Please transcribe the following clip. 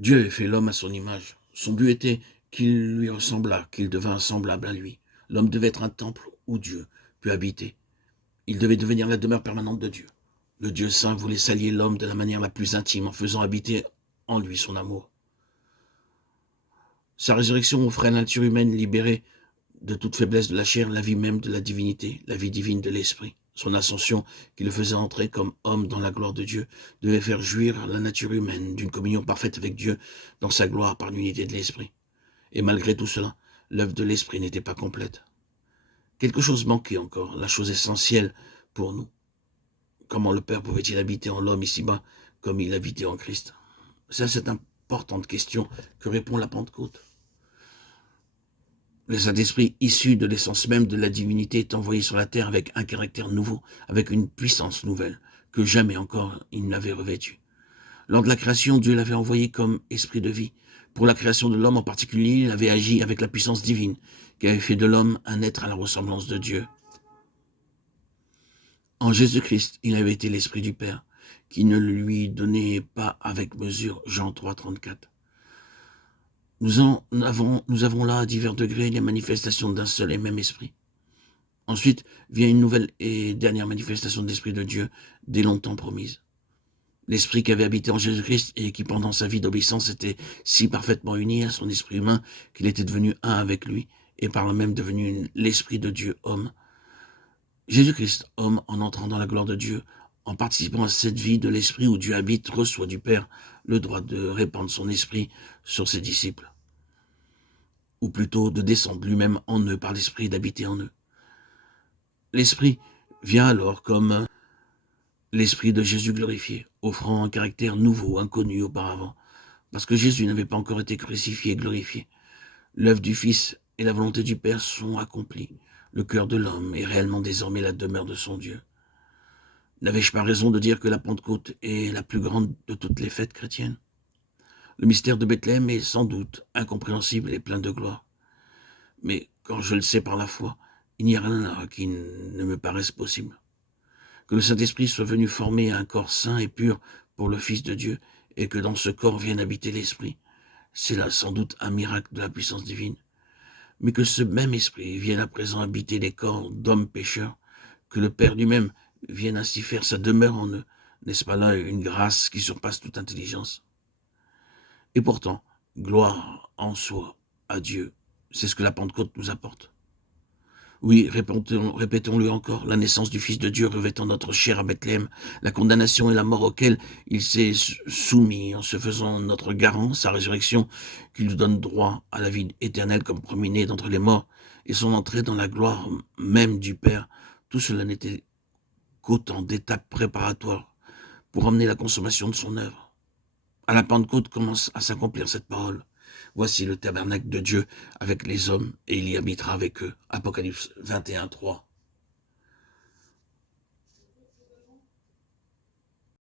Dieu avait fait l'homme à son image. Son but était qu'il lui ressemblât, qu'il devînt semblable à lui. L'homme devait être un temple où Dieu peut habiter. Il devait devenir la demeure permanente de Dieu. Le Dieu saint voulait s'allier l'homme de la manière la plus intime en faisant habiter en lui son amour. Sa résurrection offrait à la nature humaine libérée de toute faiblesse de la chair la vie même de la divinité, la vie divine de l'esprit. Son ascension, qui le faisait entrer comme homme dans la gloire de Dieu, devait faire jouir la nature humaine d'une communion parfaite avec Dieu dans sa gloire par l'unité de l'esprit. Et malgré tout cela, l'œuvre de l'esprit n'était pas complète. Quelque chose manquait encore, la chose essentielle pour nous. Comment le Père pouvait-il habiter en l'homme ici-bas comme il habitait en Christ? C'est à cette importante question que répond la Pentecôte. Le Saint-Esprit, issu de l'essence même de la divinité, est envoyé sur la terre avec un caractère nouveau, avec une puissance nouvelle, que jamais encore il n'avait revêtue. Lors de la création, Dieu l'avait envoyé comme esprit de vie. Pour la création de l'homme en particulier, il avait agi avec la puissance divine, qui avait fait de l'homme un être à la ressemblance de Dieu. En Jésus-Christ, il avait été l'Esprit du Père, qui ne le lui donnait pas avec mesure. Jean 3, 34. Nous avons là à divers degrés les manifestations d'un seul et même Esprit. Ensuite vient une nouvelle et dernière manifestation de l'Esprit de Dieu, dès longtemps promise. L'Esprit qui avait habité en Jésus-Christ et qui, pendant sa vie d'obéissance, était si parfaitement uni à son esprit humain qu'il était devenu un avec lui et par là même devenu l'Esprit de Dieu homme. Jésus-Christ, homme, en entrant dans la gloire de Dieu, en participant à cette vie de l'Esprit où Dieu habite, reçoit du Père le droit de répandre son Esprit sur ses disciples, ou plutôt de descendre lui-même en eux par l'Esprit et d'habiter en eux. L'Esprit vient alors comme l'Esprit de Jésus glorifié, offrant un caractère nouveau, inconnu auparavant, parce que Jésus n'avait pas encore été crucifié et glorifié. L'œuvre du Fils et la volonté du Père sont accomplies. Le cœur de l'homme est réellement désormais la demeure de son Dieu. N'avais-je pas raison de dire que la Pentecôte est la plus grande de toutes les fêtes chrétiennes? Le mystère de Bethléem est sans doute incompréhensible et plein de gloire. Mais quand je le sais par la foi, il n'y a rien là qui ne me paraisse possible. Que le Saint-Esprit soit venu former un corps saint et pur pour le Fils de Dieu, et que dans ce corps vienne habiter l'Esprit, c'est là sans doute un miracle de la puissance divine. Mais que ce même Esprit vienne à présent habiter les corps d'hommes pécheurs, que le Père lui-même vienne ainsi faire sa demeure en eux, n'est-ce pas là une grâce qui surpasse toute intelligence? Et pourtant, gloire en soi à Dieu, c'est ce que la Pentecôte nous apporte. Oui, répétons-le encore, la naissance du Fils de Dieu revêtant notre chair à Bethléem, la condamnation et la mort auxquelles il s'est soumis en se faisant notre garant, sa résurrection qui lui donne droit à la vie éternelle comme premier-né d'entre les morts, et son entrée dans la gloire même du Père, tout cela n'était qu'autant d'étapes préparatoires pour emmener la consommation de son œuvre. À la Pentecôte commence à s'accomplir cette parole. Voici le tabernacle de Dieu avec les hommes, et il y habitera avec eux. Apocalypse 21, 3.